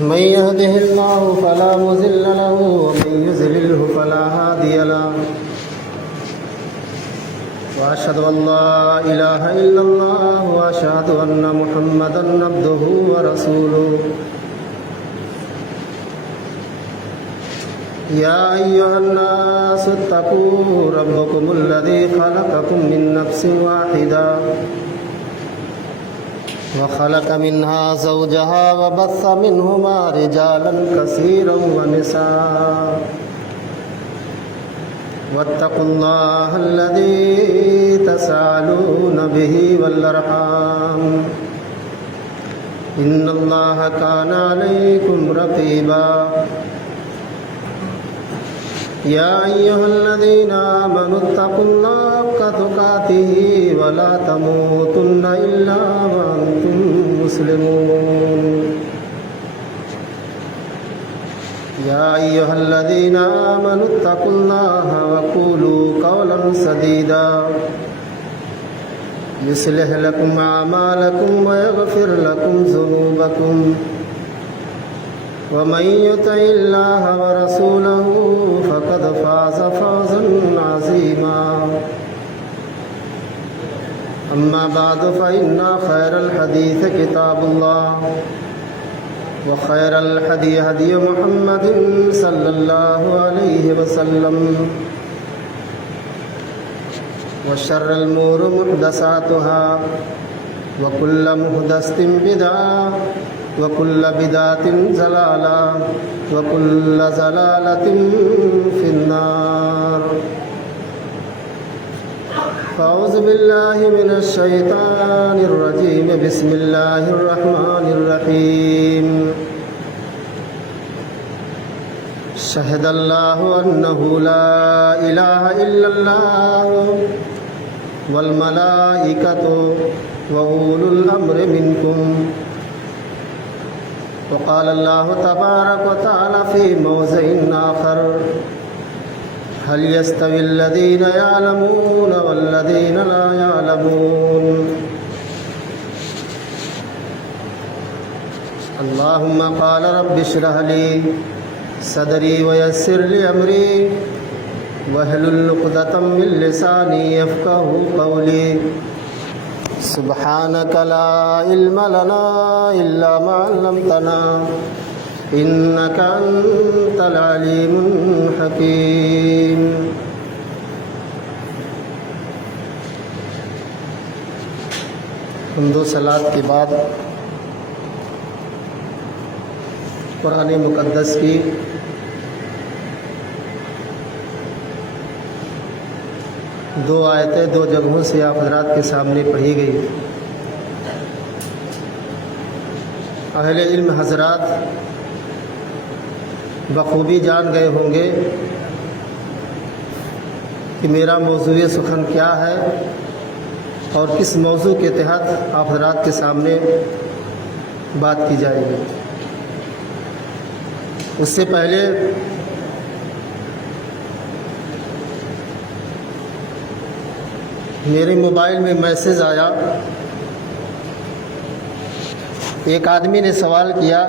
من يهده الله فلا مضل له ومن يضلله فلا هادي له وأشهد أن لا إله إلا الله وأشهد أن محمدا عبده ورسوله يا أيها الناس اتقوا ربكم الذي خلقكم من نفس واحدة وخلق منها زوجها وبث منهما رجالا كثيرا ونساء واتقوا الله الذي تساءلون به والأرحام إن الله كان عليكم رقيبا يا أيها الذين آمنوا اتقوا الله حق تقاته ولا تموتن إلا وأنتم مسلمون يا أيها الذين آمنوا اتقوا الله وقولوا قولا سديدا يصلح لكم أعمالكم ويغفر لكم ذنوبكم ومن يطع الله ورسوله فقد فاز فوزا عظيما أما بعد فإن خير الحديث كتاب الله وخير الهدي هدي محمد صلى الله عليه وسلم وشر الأمور محدثاتها وكل محدثة بدعة وكل بدعة ضلالة وكل ضلالة في النار أعوذ بالله من الشيطان الرجيم بسم الله الرحمن الرحيم شهد الله أنه لا إله إلا الله والملائكة وأولو الأمر منكم وقال الله تبارك وتعالى في موضع آخر هل يستوي الذين يعلمون والذين لا يعلمون اللهم قال رب اشرح لي صدري ويسر لي أمري واحلل عقدة من لساني يفقهوا قولي سبحانك لا علم لنا إلا ما علمتنا إنك أنت العليم الحكيم حمد و صلات کے بعد قرآن مقدس کی دو آیتیں دو جگہوں سے آپ حضرات کے سامنے پڑھی گئی۔ اہل علم حضرات بخوبی جان گئے ہوں گے کہ میرا موضوع سخن کیا ہے اور کس موضوع کے تحت آپ حضرات کے سامنے بات کی جائے گی۔ اس سے پہلے میرے موبائل میں میسج آیا، ایک آدمی نے سوال کیا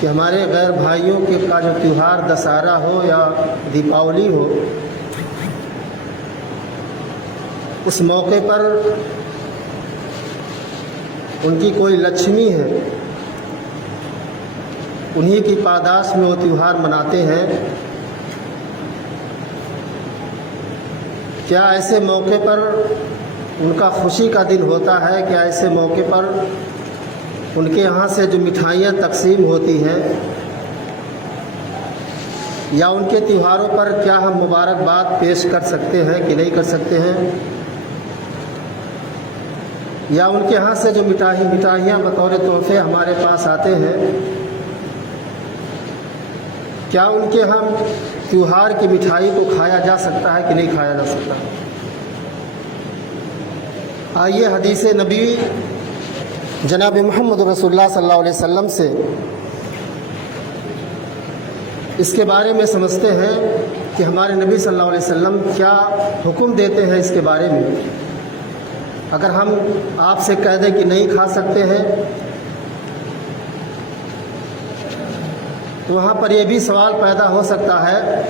کہ ہمارے غیر بھائیوں کے کا جو تیوہار دسہرہ ہو یا دیپاولی ہو، اس موقع پر ان کی کوئی لکشمی ہے، انہی کی پاداش میں وہ تیوہار مناتے ہیں، کیا ایسے موقع پر ان کا خوشی کا دن ہوتا ہے؟ کیا ایسے موقع پر ان کے یہاں سے جو مٹھائیاں تقسیم ہوتی ہیں یا ان کے تیوہاروں پر کیا ہم مبارکباد پیش کر سکتے ہیں کہ نہیں کر سکتے ہیں؟ یا ان کے یہاں سے جو مٹھائیاں بطور تحفے ہمارے پاس آتے ہیں، کیا ان کے ہم تیوہار کی مٹھائی کو کھایا جا سکتا ہے کہ نہیں کھایا جا سکتا؟ آئیے حدیث نبی جناب محمد رسول اللہ صلی اللہ علیہ وسلم سے اس کے بارے میں سمجھتے ہیں کہ ہمارے نبی صلی اللہ علیہ وسلم کیا حکم دیتے ہیں اس کے بارے میں۔ اگر ہم آپ سے کہہ دیں کہ نہیں کھا سکتے ہیں تو وہاں پر یہ بھی سوال پیدا ہو سکتا ہے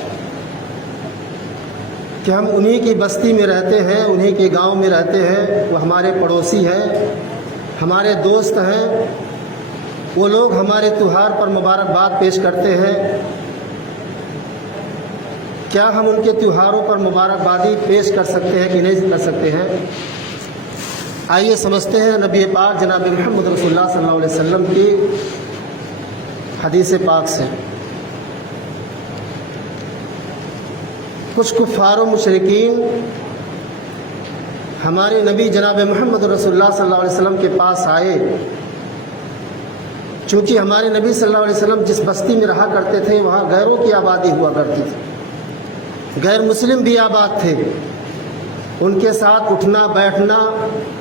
کہ ہم انہی کی بستی میں رہتے ہیں، انہی کے گاؤں میں رہتے ہیں، وہ ہمارے پڑوسی ہیں، ہمارے دوست ہیں، وہ لوگ ہمارے تہوار پر مبارکباد پیش کرتے ہیں، کیا ہم ان کے تہواروں پر مبارکبادی پیش کر سکتے ہیں کہ نہیں کر سکتے ہیں؟ آئیے سمجھتے ہیں نبی پاک جناب محمد رسول اللہ صلی اللہ علیہ وسلم کی حدیث پاک سے۔ کچھ کفار و مشرکین ہمارے نبی جناب محمد رسول اللہ صلی اللہ علیہ وسلم کے پاس آئے، چونکہ ہمارے نبی صلی اللہ علیہ وسلم جس بستی میں رہا کرتے تھے وہاں غیروں کی آبادی ہوا کرتی تھی، غیر مسلم بھی آباد تھے، ان کے ساتھ اٹھنا بیٹھنا،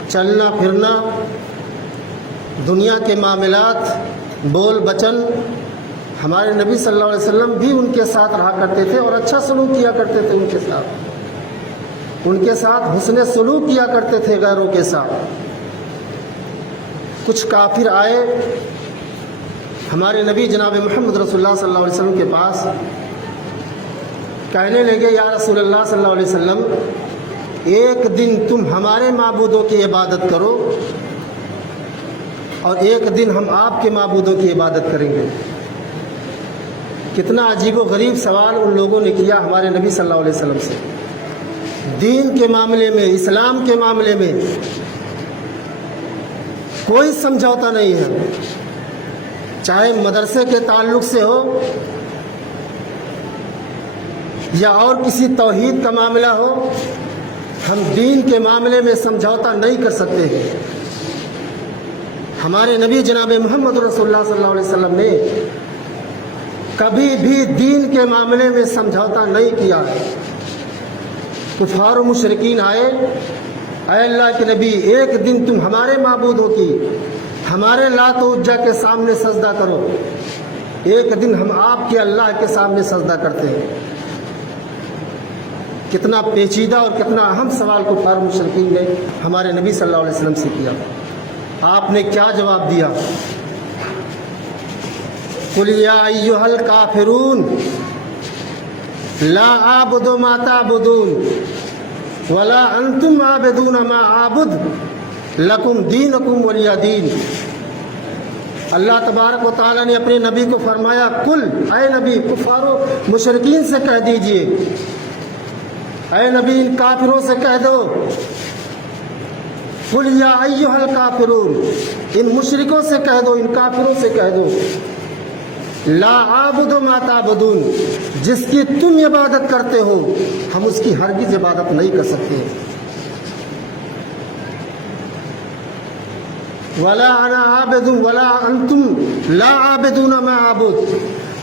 چلنا پھرنا، دنیا کے معاملات، بول بچن، ہمارے نبی صلی اللہ علیہ وسلم بھی ان کے ساتھ رہا کرتے تھے اور اچھا سلوک کیا کرتے تھے، ان کے ساتھ حسن سلوک کیا کرتے تھے غیروں کے ساتھ۔ کچھ کافر آئے ہمارے نبی جناب محمد رسول اللہ صلی اللہ علیہ وسلم کے پاس، کہنے لگے یا رسول اللہ صلی اللہ علیہ وسلم، ایک دن تم ہمارے معبودوں کی عبادت کرو اور ایک دن ہم آپ کے معبودوں کی عبادت کریں گے۔ کتنا عجیب و غریب سوال ان لوگوں نے کیا ہمارے نبی صلی اللہ علیہ وسلم سے۔ دین کے معاملے میں، اسلام کے معاملے میں کوئی سمجھوتا نہیں ہے، چاہے مدرسے کے تعلق سے ہو یا اور کسی توحید کا معاملہ ہو، ہم دین کے معاملے میں سمجھوتا نہیں کر سکتے ہیں۔ ہمارے نبی جناب محمد رسول اللہ صلی اللہ علیہ وسلم نے کبھی بھی دین کے معاملے میں سمجھوتا نہیں کیا۔ کفار و مشرکین آئے، اے اللہ کے نبی، ایک دن تم ہمارے معبودوں کی، ہمارے لات و عزا کے سامنے سجدہ کرو، ایک دن ہم آپ کے اللہ کے سامنے سجدہ کرتے ہیں۔ کتنا پیچیدہ اور کتنا اہم سوال کفار و مشرکین نے ہمارے نبی صلی اللہ علیہ وسلم سے کیا۔ آپ نے کیا جواب دیا؟ قُلْ يَا أَيُّهَا الْكَافِرُونَ لَا أَعْبُدُ مَا تَعْبُدُونَ وَلَا أَنْتُمْ عَابِدُونَ مَا أَعْبُدُ لَكُمْ دِينُكُمْ وَلِيَ دِينِ۔ اللہ تبارک و تعالیٰ نے اپنے نبی کو فرمایا، قل، اے نبی، کفار و مشرکین سے کہہ دیجئے، اے نبی ان کافروں سے کہہ دو، قل یا ایھا الکافرون، ان مشرکوں سے کہہ دو، ان کافروں سے کہہ دو، لا اعبد ما تعبدون، جس کی تم عبادت کرتے ہو ہم اس کی ہرگز عبادت نہیں کر سکتے، ولا انا عابد ولا انتم لا عابدون ما اعبد،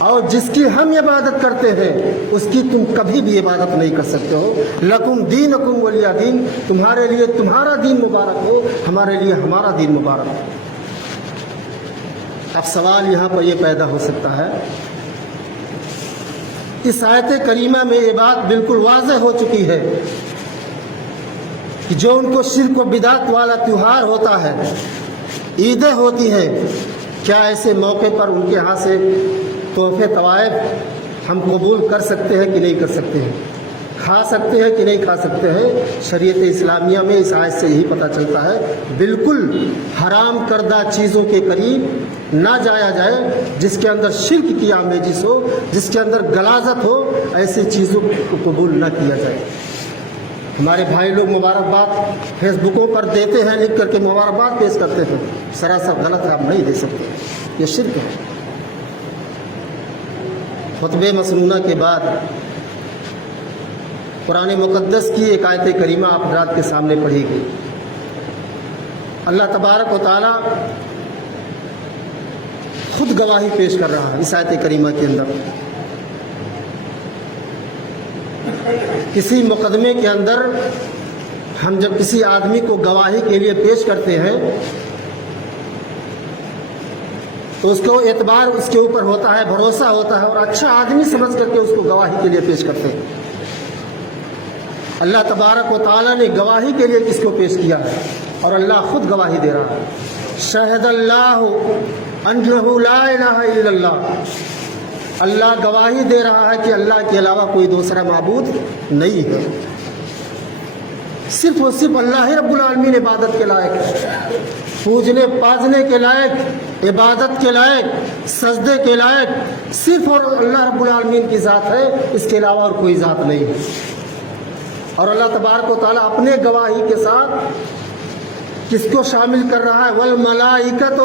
اور جس کی ہم عبادت کرتے ہیں اس کی تم کبھی بھی عبادت نہیں کر سکتے ہو، لکم دینکم ولی دین، تمہارے لیے تمہارا دین مبارک ہو، ہمارے لیے ہمارا دین مبارک ہو۔ اب سوال یہاں پر یہ پیدا ہو سکتا ہے، اس آیت کریمہ میں یہ بات بالکل واضح ہو چکی ہے کہ جو ان کو شرک و بدعت والا تہوار ہوتا ہے، عیدیں ہوتی ہیں، کیا ایسے موقع پر ان کے ہاں سے تحفے طوائف ہم قبول کر سکتے ہیں کہ نہیں کر سکتے ہیں، کھا سکتے ہیں کہ نہیں کھا سکتے ہیں؟ شریعت اسلامیہ میں اس آیت سے یہی پتہ چلتا ہے، بالکل حرام کردہ چیزوں کے قریب نہ جایا جائے، جس کے اندر شرک کی آمیزش ہو، جس کے اندر غلاظت ہو، ایسی چیزوں کو قبول نہ کیا جائے۔ ہمارے بھائی لوگ مبارکباد فیس بکوں پر دیتے ہیں، لکھ کر کے مبارکباد پیش کرتے ہیں، سراسر غلط ہے، آپ نہیں دے سکتے، یہ شرک ہے۔ خطبہ مسنونہ کے بعد قرآن مقدس کی ایک آیت کریمہ آپ حضرات کے سامنے پڑھی گئی۔ اللہ تبارک و تعالی خود گواہی پیش کر رہا ہے اس آیت کریمہ کے اندر۔ کسی مقدمے کے اندر ہم جب کسی آدمی کو گواہی کے لیے پیش کرتے ہیں تو اس کو اعتبار اس کے اوپر ہوتا ہے، بھروسہ ہوتا ہے، اور اچھا آدمی سمجھ کر کے اس کو گواہی کے لیے پیش کرتے ہیں۔ اللہ تبارک و تعالیٰ نے گواہی کے لیے کس کو پیش کیا ہے؟ اور اللہ خود گواہی دے رہا ہے، شہد اللہ انہ لا الہ الا اللہ، اللہ گواہی دے رہا ہے کہ اللہ کے علاوہ کوئی دوسرا معبود نہیں ہے، صرف اور صرف اللہ ہی رب العالمین عبادت کے لائق ہے، پوجنے پاجنے کے لائق، عبادت کے لائق، سجدے کے لائق صرف اور اللہ رب العالمین کی ذات ہے، اس کے علاوہ اور کوئی ذات نہیں ہے۔ اور اللہ تبارک و تعالیٰ اپنے گواہی کے ساتھ کس کو شامل کر رہا ہے؟ والملائکۃ،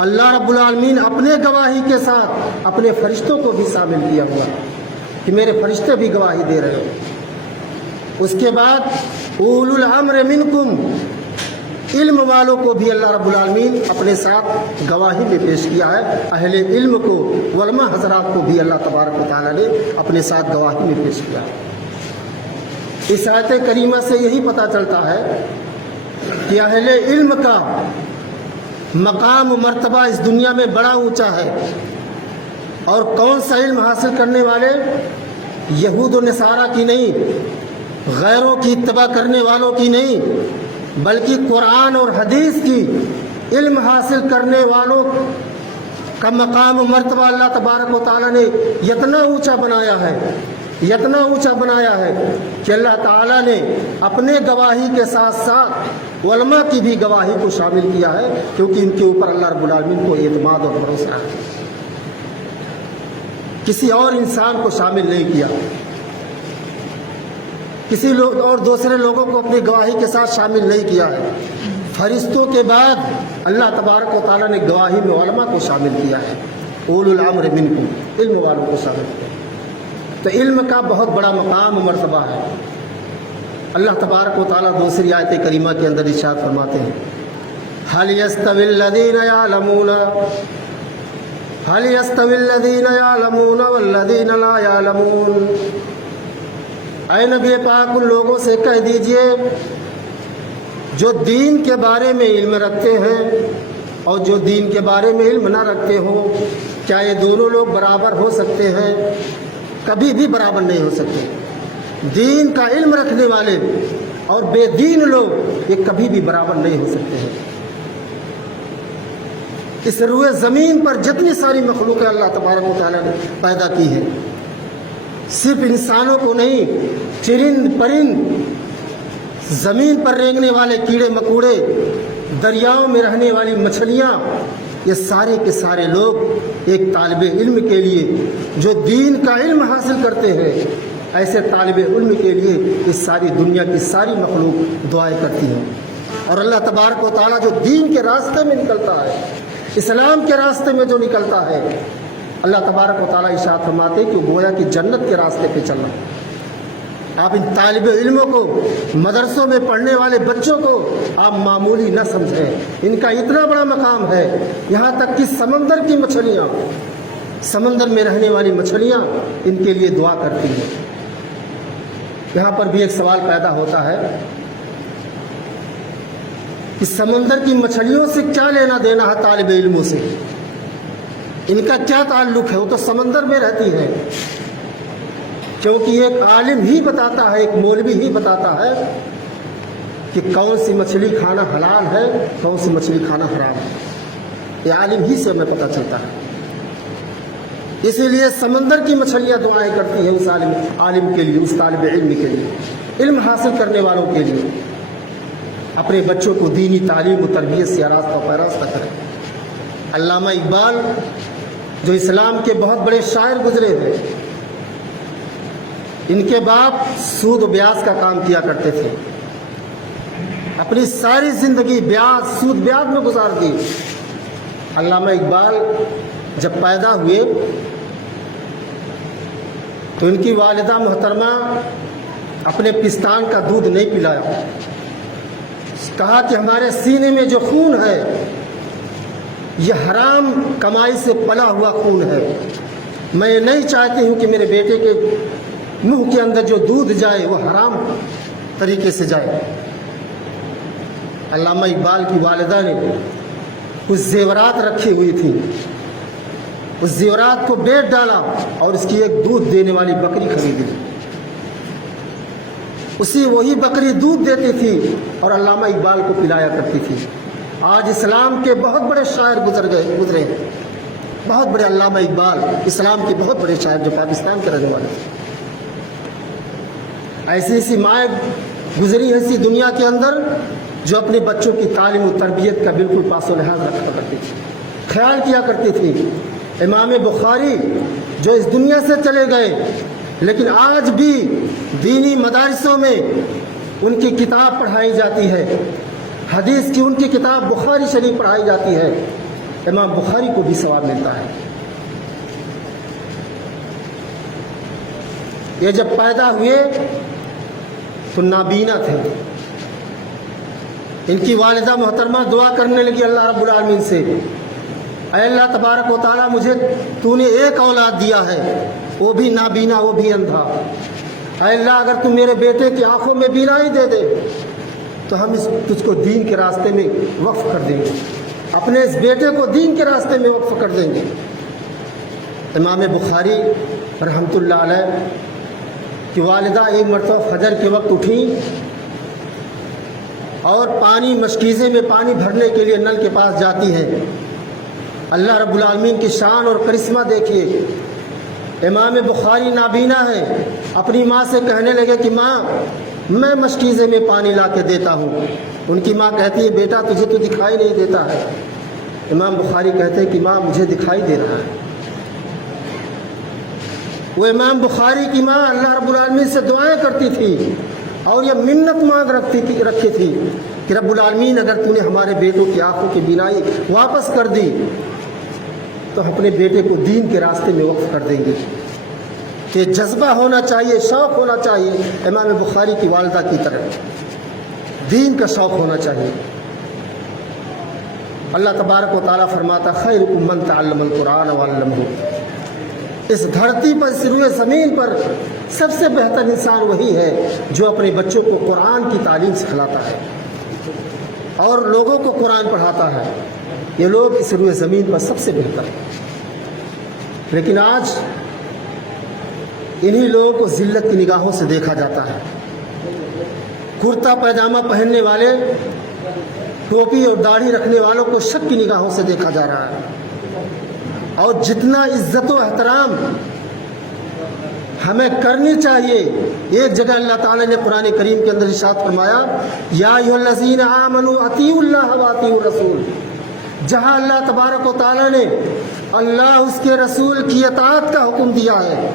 اللہ رب العالمین اپنے گواہی کے ساتھ اپنے فرشتوں کو بھی شامل کیا ہوا کہ میرے فرشتے بھی گواہی دے رہے ہیں۔ اس کے بعد اولو الامر منکم، علم والوں کو بھی اللہ رب العالمین اپنے ساتھ گواہی میں پیش کیا ہے، اہل علم کو، علماء حضرات کو بھی اللہ تبارک و تعالیٰ نے اپنے ساتھ گواہی میں پیش کیا ہے۔ اس آیت کریمہ سے یہی پتہ چلتا ہے کہ اہل علم کا مقام و مرتبہ اس دنیا میں بڑا اونچا ہے، اور کون سا علم حاصل کرنے والے؟ یہود و نصارہ کی نہیں، غیروں کی اتباع کرنے والوں کی نہیں، بلکہ قرآن اور حدیث کی علم حاصل کرنے والوں کا مقام و مرتبہ اللہ تبارک و تعالیٰ نے اتنا اونچا بنایا ہے، اتنا اونچا بنایا ہے کہ اللہ تعالیٰ نے اپنے گواہی کے ساتھ ساتھ علماء کی بھی گواہی کو شامل کیا ہے، کیونکہ ان کے اوپر اللہ رب العالمین کو اعتماد اور بھروسہ ہے، کسی اور انسان کو شامل نہیں کیا، کسی لوگ اور دوسرے لوگوں کو اپنی گواہی کے ساتھ شامل نہیں کیا ہے۔ فرشتوں کے بعد اللہ تبارک و تعالیٰ نے گواہی میں علماء کو شامل کیا ہے، اولو الامر منکم، علم والوں کو شامل کیا۔ تو علم کا بہت بڑا مقام و مرتبہ ہے۔ اللہ تبارک و تعالیٰ دوسری آیت کریمہ کے اندر ارشاد فرماتے ہیں، هل يستوي الذين يعلمون والذين لا يعلمون، اے نبی پاک ان لوگوں سے کہہ دیجئے جو دین کے بارے میں علم رکھتے ہیں اور جو دین کے بارے میں علم نہ رکھتے ہوں، کیا یہ دونوں لوگ برابر ہو سکتے ہیں؟ کبھی بھی برابر نہیں ہو سکتے۔ دین کا علم رکھنے والے اور بے دین لوگ یہ کبھی بھی برابر نہیں ہو سکتے ہیں۔ اس روئے زمین پر جتنی ساری مخلوقیں اللہ تبارک و تعالیٰ نے پیدا کی ہے، صرف انسانوں کو نہیں، چرند پرند، زمین پر رینگنے والے کیڑے مکوڑے، دریاؤں میں رہنے والی مچھلیاں، یہ سارے کے سارے لوگ ایک طالب علم کے لیے جو دین کا علم حاصل کرتے ہیں، ایسے طالب علم کے لیے اس ساری دنیا کی ساری مخلوق دعائیں کرتی ہیں۔ اور اللہ تبارک و تعالیٰ جو دین کے راستے میں نکلتا ہے، اسلام کے راستے میں جو نکلتا ہے، اللہ تبارک و تعالیٰ ارشاد فرماتے کہ گویا کہ جنت کے راستے پہ چلنا۔ آپ ان طالب علموں کو، مدرسوں میں پڑھنے والے بچوں کو آپ معمولی نہ سمجھیں، ان کا اتنا بڑا مقام ہے، یہاں تک کہ سمندر کی مچھلیاں، سمندر میں رہنے والی مچھلیاں ان کے لیے دعا کرتی ہیں۔ یہاں پر بھی ایک سوال پیدا ہوتا ہے کہ سمندر کی مچھلیوں سے کیا لینا دینا ہے طالب علموں سے؟ ان کا کیا تعلق ہے؟ وہ تو سمندر میں رہتی ہے، کیونکہ ایک عالم ہی بتاتا ہے، ایک مولوی ہی بتاتا ہے کہ کون سی مچھلی کھانا حلال ہے، کون سی مچھلی کھانا حرام ہے، یہ عالم ہی سے ہمیں پتہ چلتا ہے۔ اسی لیے سمندر کی مچھلیاں دعائیں کرتی ہیں اس عالم کے لیے، اس طالب علم کے لیے، علم حاصل کرنے والوں کے لیے، اپنے بچوں کو دینی تعلیم و تربیت سے آراستہ پیراستہ کریں۔ علامہ اقبال جو اسلام کے بہت بڑے شاعر گزرے ہیں، ان کے باپ سود و بیاج کا کام کیا کرتے تھے، اپنی ساری زندگی بیاج، سود بیاج میں گزار دی۔ علامہ اقبال جب پیدا ہوئے تو ان کی والدہ محترمہ اپنے پستان کا دودھ نہیں پلایا، کہا کہ ہمارے سینے میں جو خون ہے یہ حرام کمائی سے پلا ہوا خون ہے، میں یہ نہیں چاہتی ہوں کہ میرے بیٹے کے منہ کے اندر جو دودھ جائے وہ حرام طریقے سے جائے۔ علامہ اقبال کی والدہ نے کچھ زیورات رکھی ہوئی تھی، اس زیورات کو بیچ ڈالا اور اس کی ایک دودھ دینے والی بکری خرید لی۔ وہی بکری دودھ دیتی تھی اور علامہ اقبال کو پلایا کرتی تھی۔ آج اسلام کے بہت بڑے شاعر گزرے ہیں، بہت بڑے علامہ اقبال، اسلام کے بہت بڑے شاعر جو پاکستان کے رہنے والے تھے۔ ایسی ایسی مائیں گزری ہیں اسی دنیا کے اندر جو اپنے بچوں کی تعلیم و تربیت کا بالکل پاس و لحاظ رکھا کرتی تھی، خیال کیا کرتی تھی۔ امام بخاری جو اس دنیا سے چلے گئے، لیکن آج بھی دینی مدارسوں میں ان کی کتاب پڑھائی جاتی ہے، حدیث کی ان کی کتاب بخاری شریف پڑھائی جاتی ہے، امام بخاری کو بھی ثواب ملتا ہے۔ یہ جب پیدا ہوئے تو نابینا تھے، ان کی والدہ محترمہ دعا کرنے لگی اللہ رب العالمین سے، اے اللہ تبارک و تعالیٰ مجھے تو نے ایک اولاد دیا ہے، وہ بھی نابینا، وہ بھی اندھا، اے اللہ اگر تو میرے بیٹے کی آنکھوں میں بینائی دے دے تو ہم تجھ کو دین کے راستے میں وقف کر دیں گے، اپنے اس بیٹے کو دین کے راستے میں وقف کر دیں گے۔ امام بخاری رحمۃ اللہ علیہ کی والدہ ایک مرتبہ فجر کے وقت اٹھیں اور مشکیزے میں پانی بھرنے کے لیے نل کے پاس جاتی ہیں۔ اللہ رب العالمین کی شان اور کرشمہ دیکھیے، امام بخاری نابینا ہے، اپنی ماں سے کہنے لگے کہ ماں میں مشکیزے میں پانی لا کے دیتا ہوں۔ ان کی ماں کہتی ہے بیٹا تجھے تو دکھائی نہیں دیتا ہے۔ امام بخاری کہتے ہیں کہ ماں مجھے دکھائی دے رہا ہے۔ وہ امام بخاری کی ماں اللہ رب العالمین سے دعائیں کرتی تھی اور یہ منت مانگ رکھی تھی کہ رب العالمین اگر تو نے ہمارے بیٹوں کی آنکھوں کی بینائی واپس کر دی تو اپنے بیٹے کو دین کے راستے میں وقف کر دیں گے۔ کہ جذبہ ہونا چاہیے، شوق ہونا چاہیے امام بخاری کی والدہ کی طرح، دین کا شوق ہونا چاہیے۔ اللہ تبارک و تعالیٰ فرماتا خیرکم من تعلم القرآن وعلمہ، اس دھرتی پر، اس روئے زمین پر سب سے بہتر انسان وہی ہے جو اپنے بچوں کو قرآن کی تعلیم سکھلاتا ہے اور لوگوں کو قرآن پڑھاتا ہے۔ یہ لوگ اس روئے زمین پر سب سے بہتر ہیں۔ لیکن آج انہی لوگوں کو ذلت کی نگاہوں سے دیکھا جاتا ہے۔ کرتا پیجامہ پہننے والے، ٹوپی اور داڑھی رکھنے والوں کو شک کی نگاہوں سے دیکھا جا رہا ہے، اور جتنا عزت و احترام ہمیں کرنی چاہیے، ایک جگہ اللہ تعالیٰ نے قرآن کریم کے اندر ارشاد فرمایا یا ایھا الذین آمنوا اطیعوا اللہ واطیعوا الرسول، جہاں اللہ تبارک و تعالیٰ نے اللہ اس کے رسول کی اطاعت کا حکم دیا ہے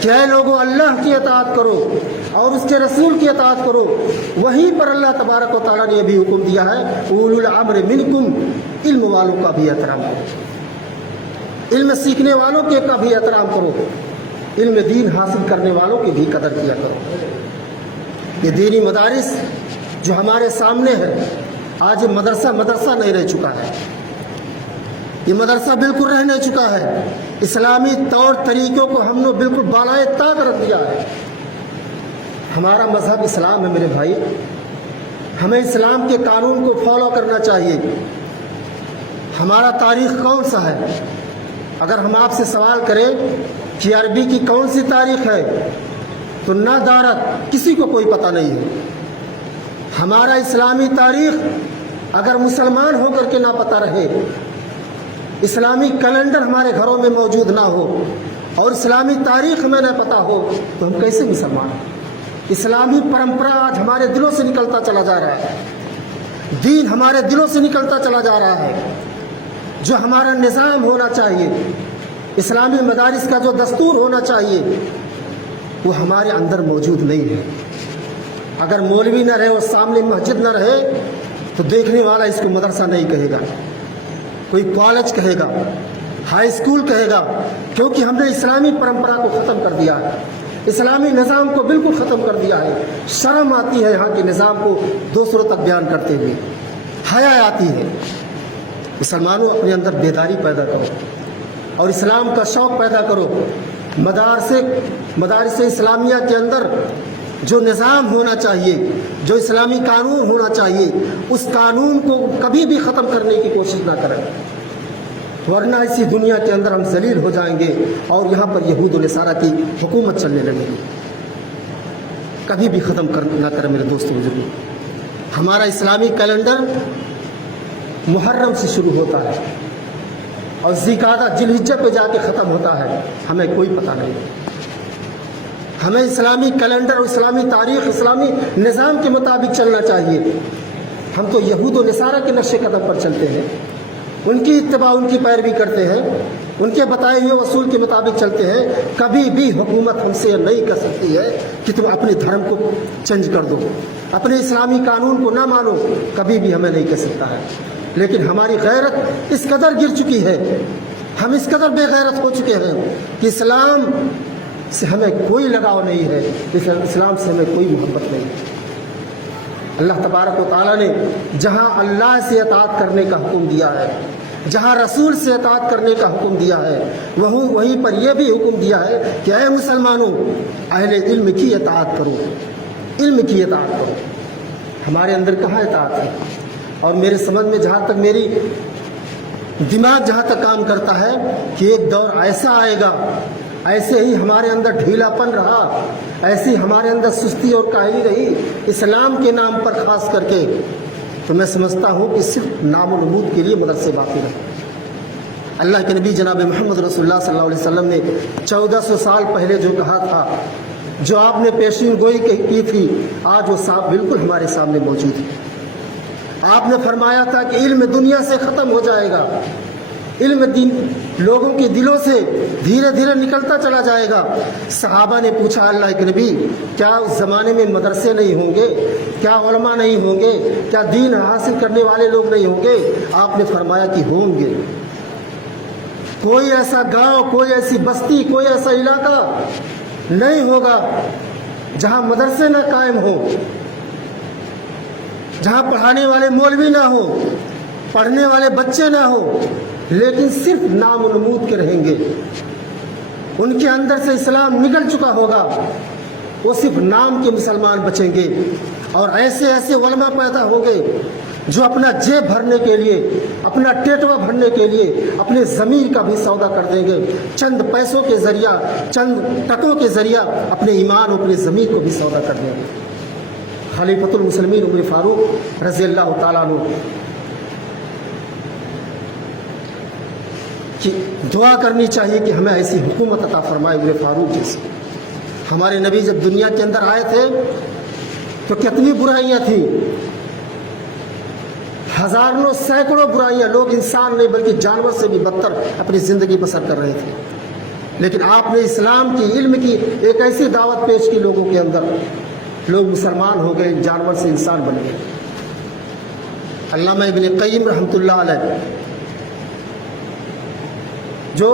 کہ اے لوگوں اللہ کی اطاعت کرو اور اس کے رسول کی اطاعت کرو، وہیں پر اللہ تبارک و تعالیٰ نے یہ بھی حکم دیا ہے اولو الامر منکم، علم والوں کا بھی احترام کرو، علم سیکھنے والوں کے کا بھی احترام کرو، علم دین حاصل کرنے والوں کی بھی قدر کیا کرو۔ یہ دینی مدارس جو ہمارے سامنے ہے، آج یہ مدرسہ نہیں رہ چکا ہے، یہ مدرسہ بالکل رہ نہیں چکا ہے۔ اسلامی طور طریقوں کو ہم نے بالکل بالائے طاق رکھ دیا ہے۔ ہمارا مذہب اسلام ہے میرے بھائی، ہمیں اسلام کے قانون کو فالو کرنا چاہیے۔ ہمارا تاریخ کون سا ہے؟ اگر ہم آپ سے سوال کریں کہ عربی کی کون سی تاریخ ہے تو نہ دارت کسی کو کوئی پتہ نہیں ہے۔ ہمارا اسلامی تاریخ اگر مسلمان ہو کر کے نہ پتہ رہے، اسلامی کیلنڈر ہمارے گھروں میں موجود نہ ہو اور اسلامی تاریخ میں نہ پتہ ہو تو ہم کیسے مسلمان ہیں؟ اسلامی پرمپرا آج ہمارے دلوں سے نکلتا چلا جا رہا ہے، دین ہمارے دلوں سے نکلتا چلا جا رہا ہے۔ جو ہمارا نظام ہونا چاہیے، اسلامی مدارس کا جو دستور ہونا چاہیے، وہ ہمارے اندر موجود نہیں ہے۔ اگر مولوی نہ رہے اور سامنے مسجد نہ رہے تو دیکھنے والا اس کو مدرسہ نہیں کہے گا، کوئی کالج کہے گا، ہائی اسکول کہے گا، کیونکہ ہم نے اسلامی پرمپرا کو ختم کر دیا ہے، اسلامی نظام کو بالکل ختم کر دیا ہے۔ شرم آتی ہے یہاں کے نظام کو دوسروں تک بیان کرتے ہوئے، حیا آتی ہے۔ مسلمانوں اپنے اندر بیداری پیدا کرو اور اسلام کا شوق پیدا کرو۔ مدارس اسلامیہ کے اندر جو نظام ہونا چاہیے، جو اسلامی قانون ہونا چاہیے، اس قانون کو کبھی بھی ختم کرنے کی کوشش نہ کریں، ورنہ اسی دنیا کے اندر ہم ذلیل ہو جائیں گے اور یہاں پر یہود و نصارہ کی حکومت چلنے لگے گی۔ کبھی بھی ختم نہ کریں میرے دوستوں بزرگوں. ہمارا اسلامی کیلنڈر محرم سے شروع ہوتا ہے اور ذی-القعدہ ذی-الحجہ پہ جا کے ختم ہوتا ہے. ہمیں کوئی پتہ نہیں. ہمیں اسلامی کیلنڈر اور اسلامی تاریخ اسلامی نظام کے مطابق چلنا چاہیے. ہم تو یہود و نصارہ کے نقش قدم پر چلتے ہیں, ان کی اتباع ان کی پیروی کرتے ہیں, ان کے بتائے ہوئے اصول کے مطابق چلتے ہیں. کبھی بھی حکومت ہم سے نہیں کر سکتی ہے کہ تم اپنے دھرم کو چینج کر دو, اپنے اسلامی قانون کو نہ مانو. کبھی بھی ہمیں نہیں کہہ سکتا ہے. لیکن ہماری غیرت اس قدر گر چکی ہے, ہم اس قدر بے غیرت ہو چکے ہیں کہ اسلام سے ہمیں کوئی لگاؤ نہیں ہے, اسلام سے ہمیں کوئی محبت نہیں ہے. اللہ تبارک و تعالیٰ نے جہاں اللہ سے اطاعت کرنے کا حکم دیا ہے, جہاں رسول سے اطاعت کرنے کا حکم دیا ہے, وہیں پر یہ بھی حکم دیا ہے کہ اے مسلمانوں, اہل علم کی اطاعت کرو, علم کی اطاعت کرو. ہمارے اندر کہاں اطاعت ہے؟ اور میرے سمجھ میں جہاں تک میری دماغ جہاں تک کام کرتا ہے کہ ایک دور ایسا آئے گا, ایسے ہی ہمارے اندر ڈھیلا پن رہا, ایسی ہمارے اندر سستی اور کاہلی رہی اسلام کے نام پر خاص کر کے, تو میں سمجھتا ہوں کہ صرف نام و نمود کے لیے مدرسے باقی رہے. اللہ کے نبی جناب محمد رسول اللہ صلی اللہ علیہ وسلم نے 1400 سال پہلے جو کہا تھا, جو آپ نے پیشین گوئی کی تھی, آج وہ صاحب بالکل ہمارے سامنے موجود ہے. آپ نے فرمایا تھا کہ علم دنیا سے ختم ہو جائے گا, علم دین لوگوں کے دلوں سے دھیرے دھیرے نکلتا چلا جائے گا. صحابہ نے پوچھا اللہ کے نبی, کیا اس زمانے میں مدرسے نہیں ہوں گے, کیا علماء نہیں ہوں گے, کیا دین حاصل کرنے والے لوگ نہیں ہوں گے؟ آپ نے فرمایا کہ ہوں گے. کوئی ایسا گاؤں, کوئی ایسی بستی, کوئی ایسا علاقہ نہیں ہوگا جہاں مدرسے نہ قائم ہوں, جہاں پڑھانے والے مولوی نہ ہوں, پڑھنے والے بچے نہ ہوں, لیکن صرف نام و نمود کے رہیں گے. ان کے اندر سے اسلام نکل چکا ہوگا, وہ صرف نام کے مسلمان بچیں گے. اور ایسے ایسے علماء پیدا ہوں گے جو اپنا جیب بھرنے کے لیے, اپنا ٹیٹوا بھرنے کے لیے اپنے ضمیر کا بھی سودا کر دیں گے. چند پیسوں کے ذریعہ, چند ٹکوں کے ذریعہ اپنے ایمان اور اپنے ضمیر کو بھی سودا کر دیں گے. خلیفۃ المسلمین عمر فاروق رضی اللہ تعالیٰ عنہ کی دعا کرنی چاہیے کہ ہمیں ایسی حکومت عطا فرمائے عمر فاروق جیسی. ہمارے نبی جب دنیا کے اندر آئے تھے تو کتنی برائیاں تھیں, ہزاروں سینکڑوں برائیاں, لوگ انسان نہیں بلکہ جانور سے بھی بدتر اپنی زندگی بسر کر رہے تھے. لیکن آپ نے اسلام کی, علم کی ایک ایسی دعوت پیش کی لوگوں کے اندر, لوگ مسلمان ہو گئے, جانور سے انسان بن گئے. علامہ ابن قیم رحمۃ اللہ علیہ جو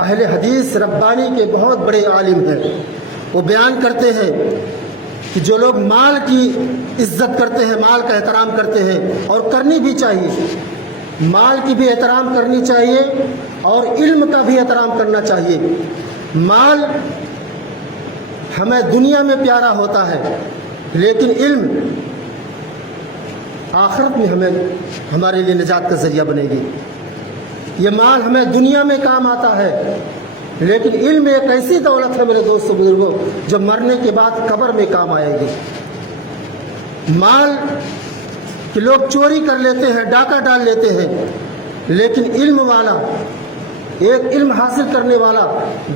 اہل حدیث ربانی کے بہت بڑے عالم ہیں, وہ بیان کرتے ہیں کہ جو لوگ مال کی عزت کرتے ہیں, مال کا احترام کرتے ہیں, اور کرنی بھی چاہیے, مال کی بھی احترام کرنی چاہیے اور علم کا بھی احترام کرنا چاہیے. مال ہمیں دنیا میں پیارا ہوتا ہے, لیکن علم آخرت میں ہمارے لیے نجات کا ذریعہ بنے گی. یہ مال ہمیں دنیا میں کام آتا ہے, لیکن علم ایک ایسی دولت ہے میرے دوستوں بزرگوں جو مرنے کے بعد قبر میں کام آئے گی. مال کہ لوگ چوری کر لیتے ہیں, ڈاکہ ڈال لیتے ہیں, لیکن علم والا, ایک علم حاصل کرنے والا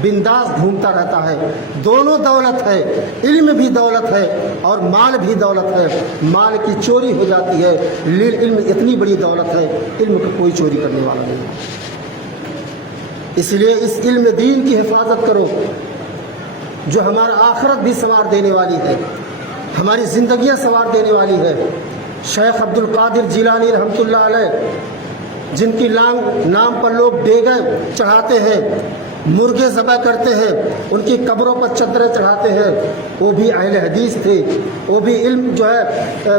بنداس گھومتا رہتا ہے. دونوں دولت ہے, علم بھی دولت ہے اور مال بھی دولت ہے. مال کی چوری ہو جاتی ہے, علم اتنی بڑی دولت ہے, علم کا کوئی چوری کرنے والا نہیں. اس لیے اس علم دین کی حفاظت کرو جو ہمارا آخرت بھی سنوار دینے والی ہے, ہماری زندگیاں سنوار دینے والی ہے. شیخ عبد القادر جیلانی رحمۃ اللہ علیہ, جن کی نام پر لوگ دیگیں چڑھاتے ہیں, مرغے ذبح کرتے ہیں, ان کی قبروں پر چادریں چڑھاتے ہیں, وہ بھی اہل حدیث تھے. وہ بھی علم جو ہے